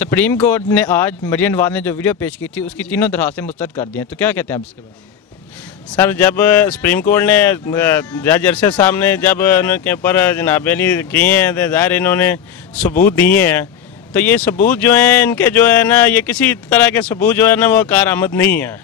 Supreme court ने आज मरियम नवाज ने जो वीडियो पेश की थी उसकी तीनों दरखास्तें मुस्तरद कर दी हैं, तो क्या कहते हैं आप इसके बारे में? सर, जब सुप्रीम कोर्ट ने जज अरशद साहब ने जब उनके ऊपर जनाब अली किए हैं तो ज़ाहिर इन्होंने सबूत दिए हैं, तो ये सबूत जो हैं इनके जो है ना, ये किसी तरह के सबूत जो है ना वो कारआमद नहीं है।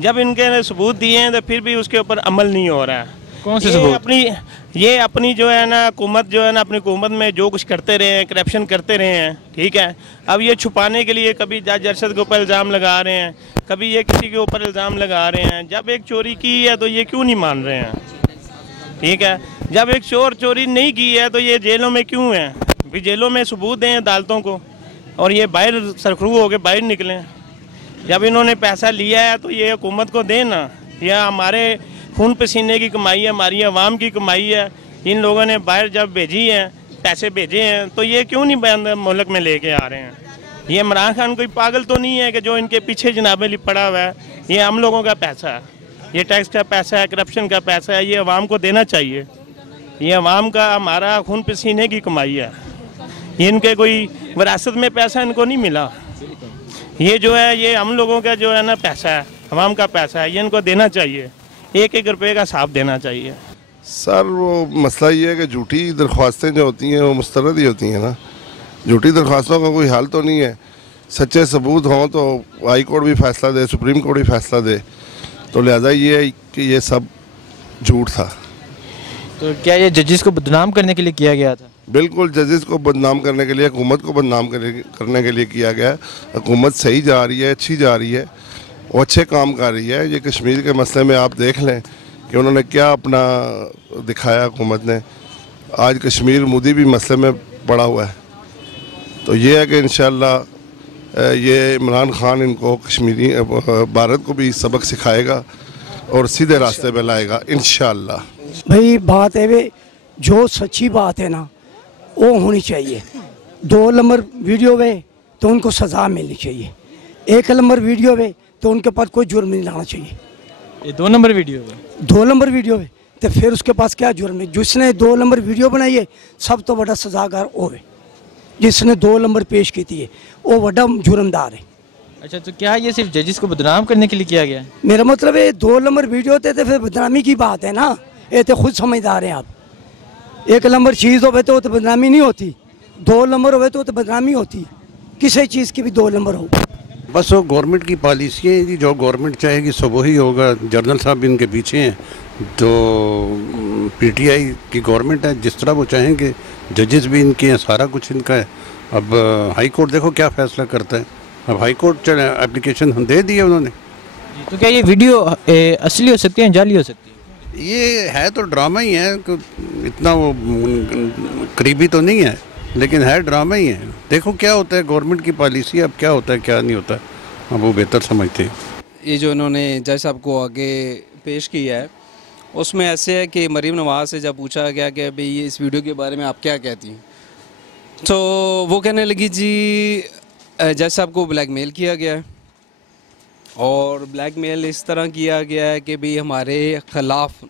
जब इनके सबूत दिए हैं तो फिर भी उसके ऊपर अमल नहीं हो रहा है। कौन से सबूत? ये अपनी जो है ना हुकूमत जो है ना, अपनी हुकूमत में जो कुछ करते रहे हैं, करप्शन करते रहे हैं, ठीक है। अब ये छुपाने के लिए कभी जज अरशद के ऊपर इल्ज़ाम लगा रहे हैं, कभी ये किसी के ऊपर इल्ज़ाम लगा रहे हैं। जब एक चोरी की है तो ये क्यों नहीं मान रहे हैं, ठीक है। जब एक चोर चोरी नहीं की है तो ये जेलों में क्यों है? भी जेलों में सबूत दें अदालतों को और ये बाहर सरखरू होकर बाहर निकलें। जब इन्होंने पैसा लिया है तो ये हुकूमत को दें ना। यह हमारे खून पसीने की कमाई है, हमारी आवाम की कमाई है। इन लोगों ने बाहर जब भेजी है, पैसे भेजे हैं, तो ये क्यों नहीं बंद मुल्क में लेके आ रहे हैं? ये इमरान खान कोई पागल तो नहीं है कि जो इनके पीछे जनाब अली पड़ा हुआ है। ये हम लोगों का पैसा है, ये टैक्स का पैसा है, करप्शन का पैसा है, ये अवाम को देना चाहिए। ये अवाम का हमारा खून पसीने की कमाई है। ये इनके कोई विरासत में पैसा इनको नहीं मिला। ये जो है ये हम लोगों का जो है ना पैसा है, अवाम का पैसा है, ये इनको देना चाहिए। एक एक रुपये का हिसाब देना चाहिए। सर, वो मसला ये है कि झूठी दरख्वास्तें जो होती हैं वो मुस्तरद ही होती हैं ना। झूठी दरख्वास्तों का कोई हल तो नहीं है। सच्चे सबूत हों तो हाई कोर्ट भी फैसला दे, सुप्रीम कोर्ट भी फैसला दे। तो लिहाजा ये है कि ये सब झूठ था। तो क्या ये जजेस को बदनाम करने के लिए किया गया था? बिल्कुल, जजेस को बदनाम करने के लिए, हुकूमत को बदनाम करने के लिए किया गया है। हुकूमत सही जा रही है, अच्छी जा रही है और अच्छे काम कर रही है। ये कश्मीर के मसले में आप देख लें कि उन्होंने क्या अपना दिखाया हुकूमत ने। आज कश्मीर मोदी भी मसले में पड़ा हुआ है। तो ये है कि इंशाअल्लाह ये इमरान खान इनको कश्मीरी भारत को भी सबक सिखाएगा और सीधे रास्ते पे लाएगा इंशाअल्लाह। भाई बात है वे, जो सच्ची बात है ना वो होनी चाहिए। 2 नंबर वीडियो वे तो उनको सज़ा मिलनी चाहिए। 1 नंबर वीडियो वे तो उनके पास कोई जुर्म नहीं लाना चाहिए। ये 2 नंबर वीडियो है? 2 नंबर वीडियो है तो फिर उसके पास क्या जुर्म है? जिसने 2 नंबर वीडियो बनाई है सब तो बड़ा सजागार वो है। जिसने 2 नंबर पेश की थी वो बड़ा जुर्मदार है। अच्छा, तो क्या ये सिर्फ जजेस को बदनाम करने के लिए किया गया है? मेरा मतलब है 2 नंबर वीडियो थे तो फिर बदनामी की बात है ना। ये तो खुद समझदार हैं आप। 1 नंबर चीज़ हो तो बदनामी नहीं होती, 2 नंबर हो तो बदनामी होती। किसी चीज़ की भी 2 नंबर हो। बस वो गवर्नमेंट की पॉलिसी है जी, जो गवर्नमेंट चाहेगी सब वही होगा। जनरल साहब भी इनके पीछे हैं, तो पीटीआई की गवर्नमेंट है, जिस तरह वो चाहेंगे। जजेस भी इनके हैं, सारा कुछ इनका है। अब हाई कोर्ट देखो क्या फैसला करता है। अब हाई कोर्ट एप्लीकेशन हम दे दिए उन्होंने। तो क्या ये वीडियो असली हो सकती है, जाली हो सकती है? ये है तो ड्रामा ही है, इतना वो करीबी तो नहीं है, लेकिन है ड्रामा ही है। देखो क्या होता है, गवर्नमेंट की पॉलिसी अब क्या होता है क्या नहीं होता, अब वो बेहतर समझते हैं। ये जो इन्होंने जज साहब को आगे पेश किया है उसमें ऐसे है कि मरीम नवाज से जब पूछा गया कि अभी ये इस वीडियो के बारे में आप क्या कहती हैं, तो वो कहने लगी जी जज साहब को ब्लैकमेल किया गया है और ब्लैकमेल इस तरह किया गया है कि भी हमारे ख़िलाफ़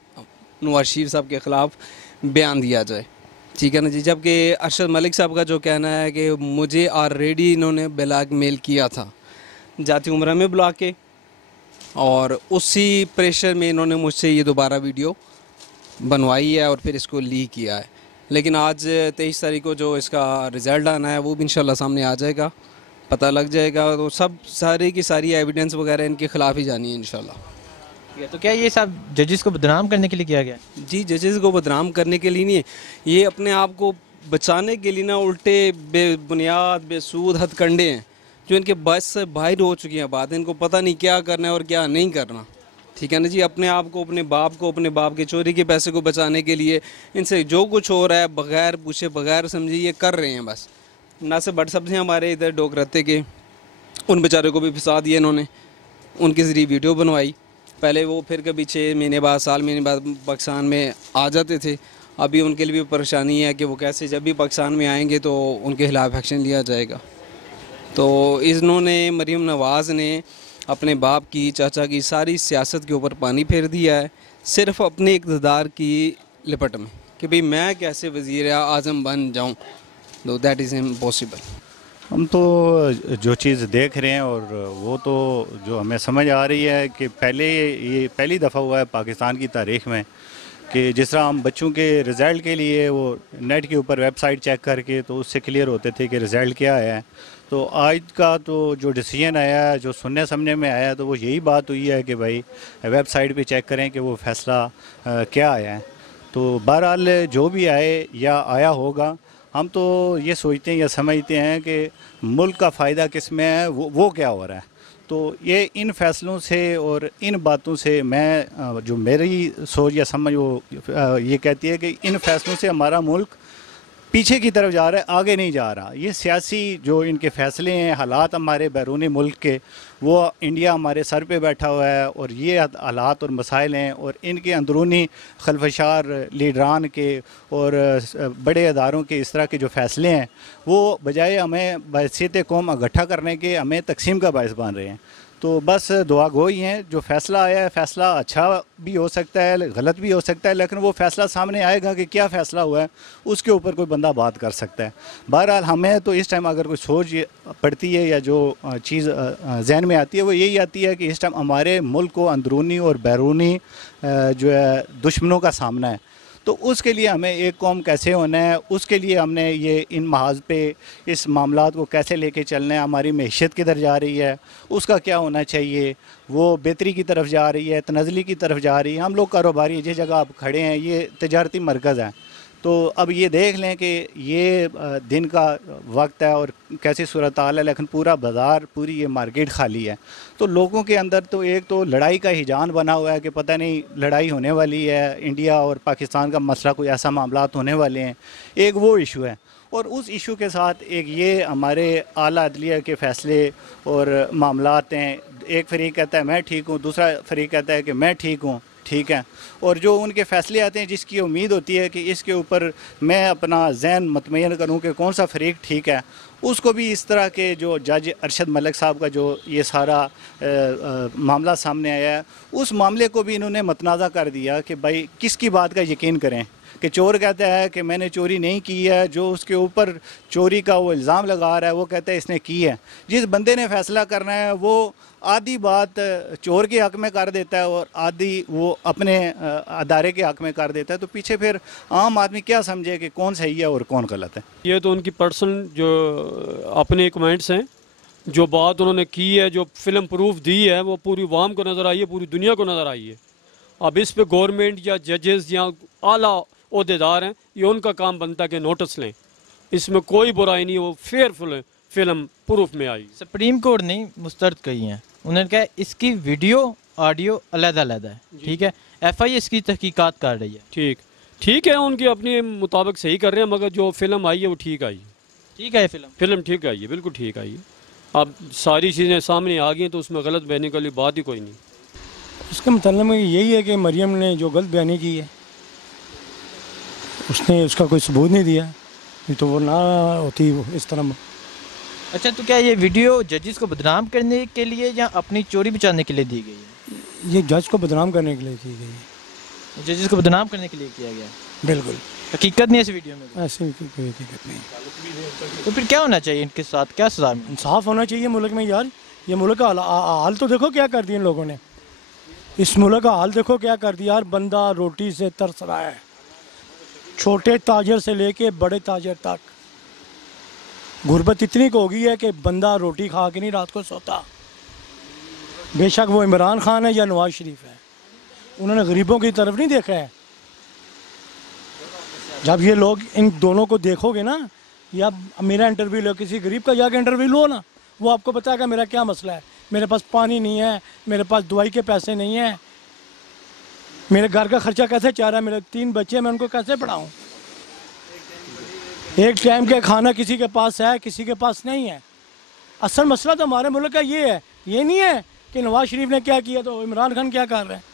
नवाज शरीफ साहब के ख़िलाफ़ बयान दिया जाए, ठीक है ना जी। जबकि अरशद मलिक साहब का जो कहना है कि मुझे ऑलरेडी इन्होंने ब्लैकमेल किया था जाती उम्र में बुला के, और उसी प्रेशर में इन्होंने मुझसे ये दोबारा वीडियो बनवाई है और फिर इसको लीक किया है। लेकिन आज 23 तारीख को जो इसका रिज़ल्ट आना है वो भी इंशाल्लाह सामने आ जाएगा, पता लग जाएगा। तो सब सारी की सारी एविडेंस वगैरह इनके ख़िलाफ़ ही जानी है इंशाल्लाह। तो क्या ये सब जजेस को बदनाम करने के लिए किया गया? जी, जजेस को बदनाम करने के लिए नहीं है, ये अपने आप को बचाने के लिए ना उल्टे बेबुनियाद बेसूद हथकंडे हैं जो इनके बस से बाहर हो चुकी हैं बात। इनको पता नहीं क्या करना है और क्या नहीं करना, ठीक है ना जी। अपने आप को, अपने बाप के चोरी के पैसे को बचाने के लिए इनसे जो कुछ हो रहा है बग़ैर पूछे बग़ैर समझे ये कर रहे हैं बस। ना से बट सबसे हमारे इधर डोगरते के उन बेचारे को भी फंसा दिया इन्होंने, उनके ज़रिए वीडियो बनवाई। पहले वो फिर कभी 6 महीने बाद, साल महीने बाद पाकिस्तान में आ जाते थे। अभी उनके लिए भी परेशानी है कि वो कैसे जब भी पाकिस्तान में आएंगे तो उनके खिलाफ़ एक्शन लिया जाएगा। तो इन्होंने मरीम नवाज़ ने अपने बाप की, चाचा की सारी सियासत के ऊपर पानी फेर दिया है सिर्फ़ अपने इक़्तिदार की लिपट में कि भाई मैं कैसे वज़ीर आज़म बन जाऊँ। That is impossible. हम तो जो चीज़ देख रहे हैं और वो तो जो हमें समझ आ रही है कि ये पहली दफ़ा हुआ है पाकिस्तान की तारीख़ में कि जिस तरह हम बच्चों के रिज़ल्ट के लिए वो नेट के ऊपर वेबसाइट चेक करके तो उससे क्लियर होते थे कि रिज़ल्ट क्या आया है, तो आज का तो जो डिसीजन आया है, जो सुनने समझने में आया, तो वो यही बात हुई है कि भाई वेबसाइट पे चेक करें कि वो फ़ैसला क्या आया है। तो बहरहाल जो भी आए या आया होगा, हम तो ये सोचते हैं या समझते हैं कि मुल्क का फ़ायदा किस में है, वो क्या हो रहा है। तो ये इन फ़ैसलों से और इन बातों से मैं जो मेरी सोच या समझ वो ये कहती है कि इन फ़ैसलों से हमारा मुल्क पीछे की तरफ जा रहा है, आगे नहीं जा रहा। ये सियासी जो इनके फ़ैसले हैं, हालात हमारे बैरूनी मुल्क के, वो इंडिया हमारे सर पे बैठा हुआ है और ये हालात और मसाइल हैं और इनके अंदरूनी खलफशार लीडरान के और बड़े अदारों के इस तरह के जो फ़ैसले हैं, वो बजाय हमें बहसीत कौम इकट्ठा करने के हमें तकसीम का बायस बन रहे हैं। तो बस दुआ गो ही हैं, जो फ़ैसला आया है फ़ैसला अच्छा भी हो सकता है, गलत भी हो सकता है, लेकिन वो फ़ैसला सामने आएगा कि क्या फ़ैसला हुआ है उसके ऊपर कोई बंदा बात कर सकता है। बहरहाल हमें तो इस टाइम अगर कोई सोच पड़ती है या जो चीज़ जहन में आती है वो यही आती है कि इस टाइम हमारे मुल्क को अंदरूनी और बैरूनी जो है दुश्मनों का सामना है, तो उसके लिए हमें एक कौम कैसे होना है, उसके लिए हमने ये इन महाज पे इस मामलात को कैसे लेके चलना है, हमारी मैशत किधर जा रही है, उसका क्या होना चाहिए, वो बेहतरी की तरफ जा रही है, तनज़ली की तरफ जा रही है। हम लोग कारोबारी जिस जगह आप खड़े हैं ये तजारती मरकज़ है, तो अब ये देख लें कि ये दिन का वक्त है और कैसी सूरत हाल है, लेकिन पूरा बाज़ार, पूरी ये मार्केट खाली है। तो लोगों के अंदर तो एक तो लड़ाई का हिजान बना हुआ है कि पता नहीं लड़ाई होने वाली है, इंडिया और पाकिस्तान का मसला कोई ऐसा मामलात होने वाले हैं, एक वो इशू है। और उस इशू के साथ एक ये हमारे आला अदलिया के फ़ैसले और मामलात हैं, एक फ़रीक कहता है मैं ठीक हूँ, दूसरा फ़रीक कहता है कि मैं ठीक हूँ, ठीक है। और जो उनके फ़ैसले आते हैं जिसकी उम्मीद होती है कि इसके ऊपर मैं अपना जहन मुतमईन करूं कि कौन सा फ़रीक ठीक है, उसको भी इस तरह के जो जज अरशद मलिक साहब का जो ये सारा मामला सामने आया है, उस मामले को भी इन्होंने मतनाज़ा कर दिया कि भाई किसकी बात का यकीन करें। कि चोर कहता है कि मैंने चोरी नहीं की है, जो उसके ऊपर चोरी का वो इल्ज़ाम लगा रहा है वो कहता है इसने की है। जिस बंदे ने फ़ैसला करना है वो आधी बात चोर के हक़ में कर देता है और आधी वो अपने अदारे के हक़ में कर देता है, तो पीछे फिर आम आदमी क्या समझे कि कौन सही है और कौन गलत है। ये तो उनकी पर्सनल जो अपने कमेंट्स हैं, जो बात उन्होंने की है, जो फिल्म प्रूफ दी है, वो पूरी वाम को नज़र आई है, पूरी दुनिया को नज़र आई है। अब इस पे गवर्नमेंट या जजेस या आला ओहदेदार हैं, ये उनका काम बनता है कि नोटिस लें, इसमें कोई बुराई नहीं, वो फेयरफुल फिल्म प्रूफ में आई। सुप्रीम कोर्ट ने मुस्तरद कही हैं, उन्होंने कहा इसकी वीडियो ऑडियो अलग-अलग है, ठीक है, एफआई इसकी तहकीकात कर रही है। ठीक है, उनकी अपने मुताबिक सही कर रहे हैं, मगर जो फिल्म आई है वो ठीक आई है। ठीक है, फिल्म ठीक आई है, बिल्कुल ठीक आई है। अब सारी चीज़ें सामने आ गई तो उसमें गलत बयानी के लिए बात ही कोई नहीं। उसके मतलब में यही है कि मरियम ने जो गलत बयानी की है उसने उसका कोई सबूत नहीं दिया, नहीं तो वो ना होती वो इस तरह। अच्छा, तो क्या ये वीडियो जजेस को बदनाम करने के लिए या अपनी चोरी बचाने के लिए दी गई है? ये जज को बदनाम करने के लिए की गई है। जजेस को बदनाम करने के लिए किया गया? बिल्कुल, हकीकत नहीं है इस वीडियो में। ऐसी कोई हकीकत नहीं। तो फिर क्या होना चाहिए इनके साथ, क्या सजा? इंसाफ होना चाहिए मुल्क में यार। ये मुल्क का हाल तो देखो क्या कर दिया इन लोगों ने, इस मुल्क का हाल देखो क्या कर दिया यार। बंदा रोटी से तरस रहा है, छोटे ताजर से लेके बड़े ताजर तक। गुर्बत इतनी हो गई है कि बंदा रोटी खा के नहीं रात को सोता, बेशक वो इमरान खान है या नवाज शरीफ है, उन्होंने गरीबों की तरफ नहीं देखा है। जब ये लोग इन दोनों को देखोगे ना, या मेरा इंटरव्यू लो, किसी गरीब का जाके इंटरव्यू लो ना, वो आपको बताएगा मेरा क्या मसला है, मेरे पास पानी नहीं है, मेरे पास दवाई के पैसे नहीं है, मेरे घर का खर्चा कैसे चाह रहा है, मेरे 3 बच्चे मैं उनको कैसे पढ़ाऊँ। एक टाइम का खाना किसी के पास है, किसी के पास नहीं है। असल मसला तो हमारे मुल्क का ये है, ये नहीं है कि नवाज शरीफ ने क्या किया तो इमरान खान क्या कर रहे हैं।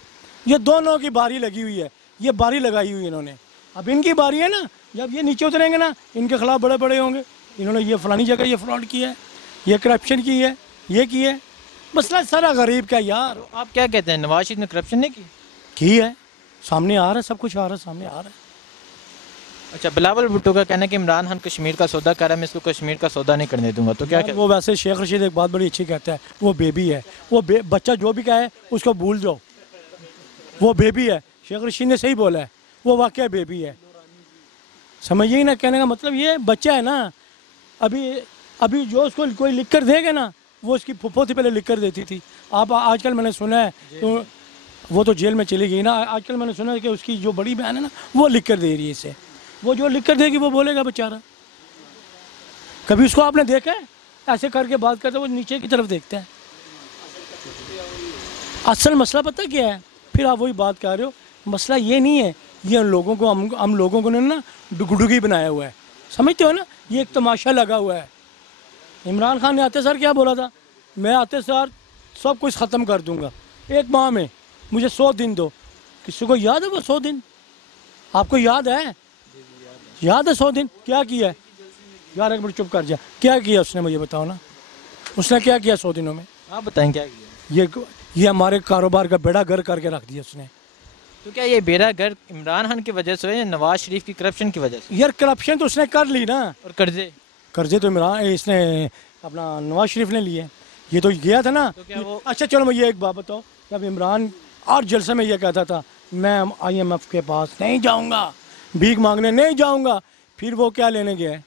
ये दोनों की बारी लगी हुई है, ये बारी लगाई हुई है इन्होंने। अब इनकी बारी है ना, जब ये नीचे उतरेंगे ना, इनके खिलाफ बड़े बड़े होंगे, इन्होंने ये फलानी जगह ये फ्रॉड किया है, ये करप्शन की है, ये की है। मसला सारा गरीब का यार। तो आप क्या कहते हैं, नवाज शरीफ ने करप्शन नहीं की है? सामने आ रहा है, सब कुछ आ रहा है, सामने आ रहा है। अच्छा, बिलावल भुट्टो का कहना है कि इमरान खान कश्मीर का सौदा कर रहा है, मैं इसको कश्मीर का सौदा नहीं करने दूंगा, तो क्या यार, वो वैसे शेख रशीद एक बात बड़ी अच्छी कहता है, वो बेबी है, वो बच्चा जो भी कहे उसको भूल जाओ, वो बेबी है। शेख रशीद ने सही बोला है, वो वाकई बेबी है, समझिए ना। कहने का मतलब ये बच्चा है ना, अभी जो उसको कोई लिख कर देगा ना, वो उसकी फुफ्फो से पहले लिख कर देती थी। आप आजकल मैंने सुना है, तो वो तो जेल में चली गई ना, आजकल मैंने सुना है कि उसकी जो बड़ी बहन है ना, वो लिख कर दे रही है इसे, वो जो लिख कर देगी वो बोलेगा बेचारा। कभी उसको आपने देखा है ऐसे करके बात करते, वो नीचे की तरफ देखते हैं। असल मसला पता क्या है, फिर आप वही बात कर रहे हो, मसला ये नहीं है, ये उन लोगों को हम लोगों को ना डुगडुगी बनाया हुआ है, समझते हो ना, ये एक तमाशा लगा हुआ है। इमरान खान ने आते सर क्या बोला था, मैं आते सर सब कुछ ख़त्म कर दूंगा 1 माह में, मुझे 100 दिन दो। किसी को याद है वो 100 दिन? आपको याद है? याद है 100 दिन क्या किया है? यार एक मिनट चुप कर जा, क्या किया उसने, मुझे बताओ ना, उसने क्या किया 100 दिनों में? आप बताएं क्या किया? ये हमारे कारोबार का बेड़ा गर्क करके रख दिया उसने। तो क्या ये बेड़ा गर्क इमरान खान की वजह से है या नवाज शरीफ की करप्शन की वजह से? यार करप्शन तो उसने कर ली ना, और कर्जे तो इसने अपना नवाज शरीफ ने लिए, ये तो गया था ना। तो क्या वो... अच्छा चलो मुझे एक बात बताओ, जब इमरान और जलसे में ये कहता था मैं IMF के पास नहीं जाऊंगा, भीख मांगने नहीं जाऊंगा, फिर वो क्या लेने गया है?